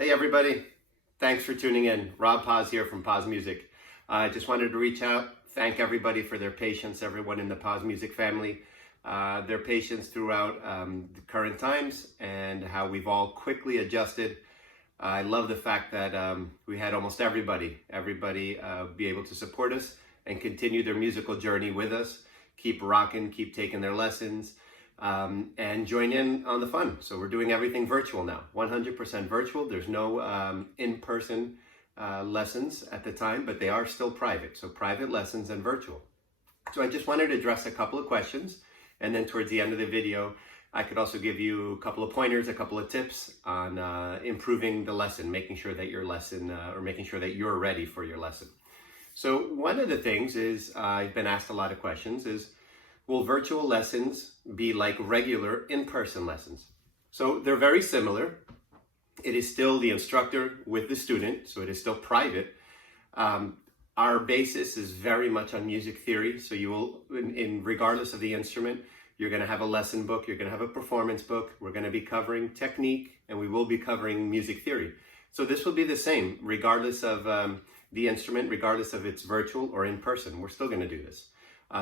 Hey everybody, thanks for tuning in. Rob Paz here from Paz Music. I just wanted to reach out, thank everybody for their patience, everyone in the Paz Music family, their patience throughout the current times and how we've all quickly adjusted. I love the fact that we had almost everybody be able to support us and continue their musical journey with us, keep rocking, keep taking their lessons, and join in on the fun. So we're doing everything virtual now, 100% virtual. There's no in-person lessons at the time, but they are still private. So private lessons and virtual. So I just wanted to address a couple of questions, and then towards the end of the video, I could also give you a couple of pointers, a couple of tips on improving the lesson, making sure that your lesson, or making sure that you're ready for your lesson. So one of the things is, I've been asked a lot of questions, is will virtual lessons be like regular in-person lessons? So they're very similar. It is still the instructor with the student, so it is still private. Our basis is very much on music theory, so you will, regardless of the instrument, you're going to have a lesson book, you're going to have a performance book, we're going to be covering technique, and we will be covering music theory. So this will be the same, regardless of the instrument, regardless of it's virtual or in person, we're still going to do this.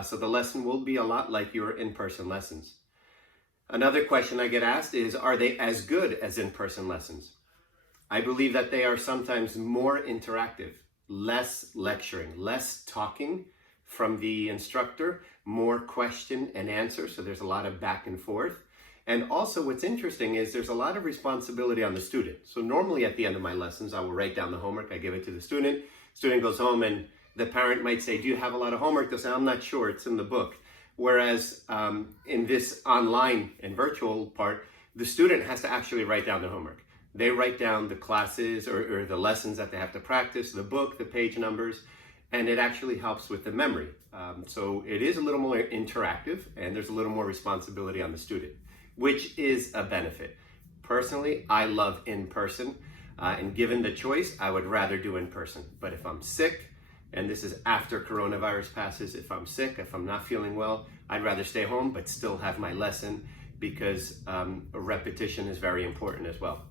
So the lesson will be a lot like your in-person lessons. Another question I get asked is, are they as good as in-person lessons? I believe that they are sometimes more interactive, less lecturing, less talking from the instructor, more question and answer. So there's a lot of back and forth. And also what's interesting is there's a lot of responsibility on the student. So normally at the end of my lessons, I will write down the homework, I give it to the student. Student goes home and the parent might say, do you have a lot of homework? They'll say, I'm not sure, it's in the book. Whereas in this online and virtual part, the student has to actually write down the homework. They write down the classes or the lessons that they have to practice, the book, the page numbers, and it actually helps with the memory. So it is a little more interactive and there's a little more responsibility on the student, which is a benefit. Personally, I love in person, and given the choice, I would rather do in person. But if I'm sick, and this is after coronavirus passes, if I'm sick, if I'm not feeling well, I'd rather stay home but still have my lesson because repetition is very important as well.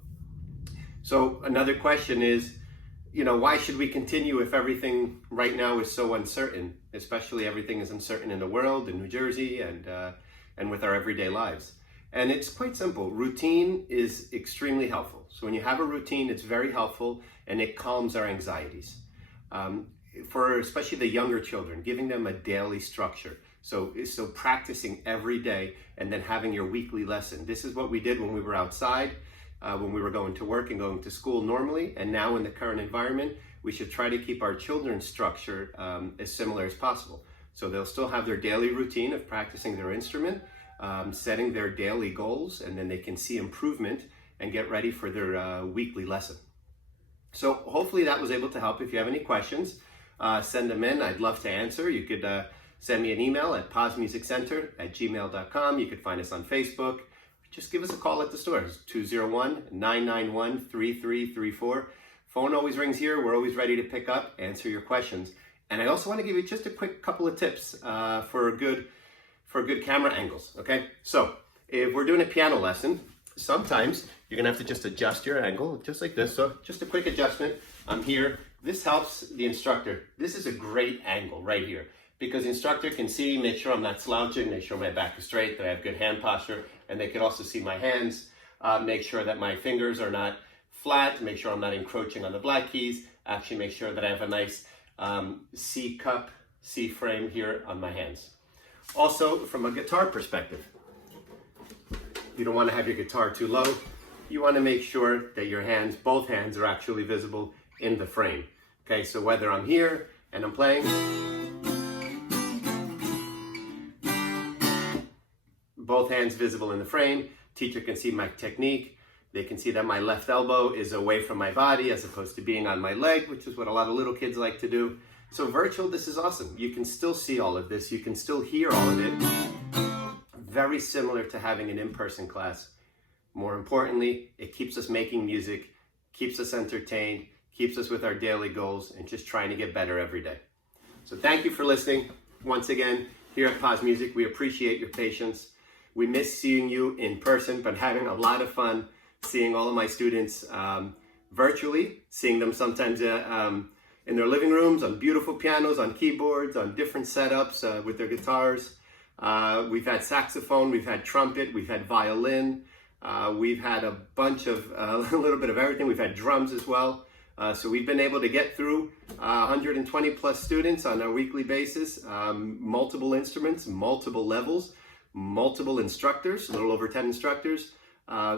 So another question is, why should we continue if everything right now is so uncertain? Especially everything is uncertain in the world, in New Jersey, and with our everyday lives. And it's quite simple. Routine is extremely helpful. So when you have a routine, it's very helpful and it calms our anxieties. For especially the younger children, giving them a daily structure. So practicing every day and then having your weekly lesson. This is what we did when we were outside, when we were going to work and going to school normally. And now in the current environment, we should try to keep our children's structure as similar as possible. So they'll still have their daily routine of practicing their instrument, setting their daily goals, and then they can see improvement and get ready for their weekly lesson. So hopefully that was able to help. If you have any questions, send them in. I'd love to answer. You could send me an email at pazmusiccenter@gmail.com. You could find us on Facebook. Just give us a call at the store. It's 201-991-3334. Phone always rings here. We're always ready to pick up, answer your questions. And I also want to give you just a quick couple of tips for good camera angles, okay? So if we're doing a piano lesson, sometimes you're gonna have to just adjust your angle, just like this. So just a quick adjustment. I'm here. This helps the instructor. This is a great angle right here because the instructor can see, make sure I'm not slouching, make sure my back is straight, that I have good hand posture, and they can also see my hands, make sure that my fingers are not flat, make sure I'm not encroaching on the black keys, actually make sure that I have a nice C cup, C frame here on my hands. Also, from a guitar perspective, you don't want to have your guitar too low. You want to make sure that your hands, both hands, are actually visible in the frame. Okay, so whether I'm here and I'm playing, both hands visible in the frame, teacher can see my technique. They can see that my left elbow is away from my body as opposed to being on my leg, which is what a lot of little kids like to do. So virtual, this is awesome. You can still see all of this. You can still hear all of it. Very similar to having an in-person class. More importantly, it keeps us making music, keeps us entertained, keeps us with our daily goals, and just trying to get better every day. So thank you for listening. Once again, here at Paz Music, we appreciate your patience. We miss seeing you in person, but having a lot of fun seeing all of my students virtually, seeing them sometimes in their living rooms, on beautiful pianos, on keyboards, on different setups with their guitars. We've had saxophone, we've had trumpet, we've had violin, we've had a bunch of, a little bit of everything. We've had drums as well. So we've been able to get through 120 plus students on a weekly basis, multiple instruments, multiple levels, multiple instructors, a little over 10 instructors.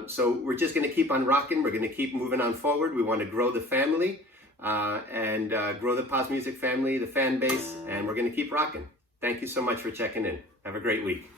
So we're just going to keep on rocking. We're going to keep moving on forward. We want to grow the family and grow the Paz Music family, the fan base, and we're going to keep rocking. Thank you so much for checking in. Have a great week.